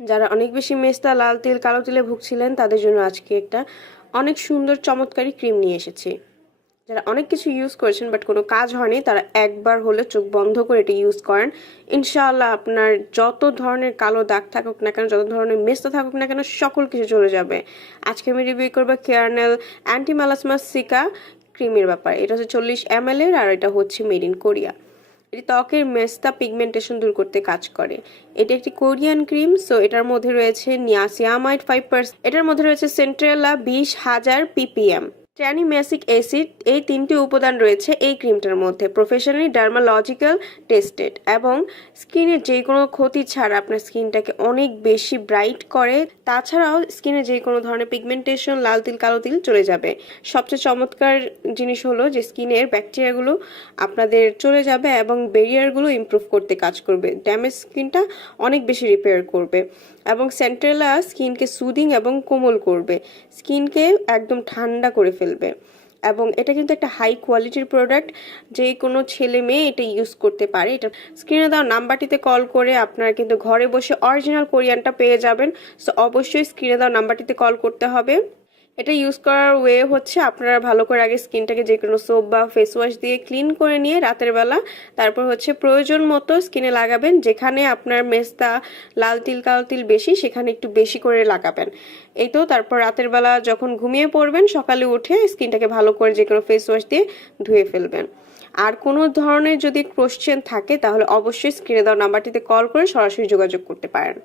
যারা অনেক বেশি মেস্তা, লাল তিল, কালো তিলে ভুগছিলেন তাদের জন্য আজকে একটা অনেক সুন্দর চমৎকারী ক্রিম নিয়ে এসেছি। যারা অনেক কিছু ইউজ করেছেন বাট কোনো কাজ হয়নি, তারা একবার হলে চোখ বন্ধ করে এটা ইউজ করেন। ইনশাআল্লাহ আপনার যত ধরনের কালো দাগ থাকুক না কেন, যত ধরনের মেস্তা থাকুক না কেন, সকল কিছু চলে যাবে। আজকে আমি রিভিউ করবো কেয়ারনেল অ্যান্টি মেলাসমা সিকা ক্রিমের ব্যাপার। এটা হচ্ছে 40 ml এর, আর এটা হচ্ছে মেড ইন কোরিয়া। এটি ত্বকের মেস্তা পিগমেন্টেশন দূর করতে কাজ করে। এটি একটি কোরিয়ান ক্রিম, সো এটার মধ্যে রয়েছে নিয়াসিয়ামাইড 5%, এটার মধ্যে রয়েছে সেন্ট্রেলা 20,000 ppm, ট্রানিমেসিক অ্যাসিড, এই তিনটি উপাদান রয়েছে এই ক্রিমটার মধ্যে। প্রফেশনালি ডার্মালজিক্যাল টেস্টেড এবং স্কিনের যে কোনো ক্ষতি ছাড়া আপনার স্কিনটাকে অনেক বেশি ব্রাইট করে। তাছাড়াও স্কিনে যে কোনো ধরনের পিগমেন্টেশন, লাল তিল, কালো তিল চলে যাবে। সবচেয়ে চমৎকার জিনিস হলো যে স্কিনের ব্যাকটেরিয়াগুলো আপনাদের চলে যাবে এবং ব্যারিয়ারগুলো ইমপ্রুভ করতে কাজ করবে। ড্যামেজ স্কিনটা অনেক বেশি রিপেয়ার করবে এবং সেন্ট্রেলা স্কিনকে সুদিং এবং কোমল করবে, স্কিনকে একদম ঠান্ডা করে ফেলবে। এবং এটা কিন্তু একটা হাই কোয়ালিটির প্রোডাক্ট, যে কোনো ছেলে মেয়ে এটা ইউজ করতে পারে। এটা স্ক্রিনে দেওয়া নাম্বারটিতে কল করে আপনারা কিন্তু ঘরে বসে অরিজিনাল কোরিয়ানটা পেয়ে যাবেন। সো অবশ্যই স্ক্রিনে দেওয়া নাম্বারটিতে কল করতে হবে। এটা ইউজ করার ওয়ে হচ্ছে আপনারা ভালো করে আগে স্কিনটাকে যে কোনো সোপ বা ফেস ওয়াশ দিয়ে ক্লিন করে নিয়ে রাতের বেলা তারপর হচ্ছে প্রয়োজন মতো স্কিনে লাগাবেন। যেখানে আপনার মেস্তা, লাল তিল, কালো তিল বেশি, সেখানে একটু বেশি করে লাগাবেন। এই তো, তারপর রাতের বেলা যখন ঘুমিয়ে পড়বেন সকালে উঠে স্কিনটাকে ভালো করে যে কোনো ফেস ওয়াশ দিয়ে ধুয়ে ফেলবেন। আর কোনো ধরনের যদি কোশ্চেন থাকে তাহলে অবশ্যই স্ক্রিনে দেওয়া নাম্বারটিতে কল করে সরাসরি যোগাযোগ করতে পারেন।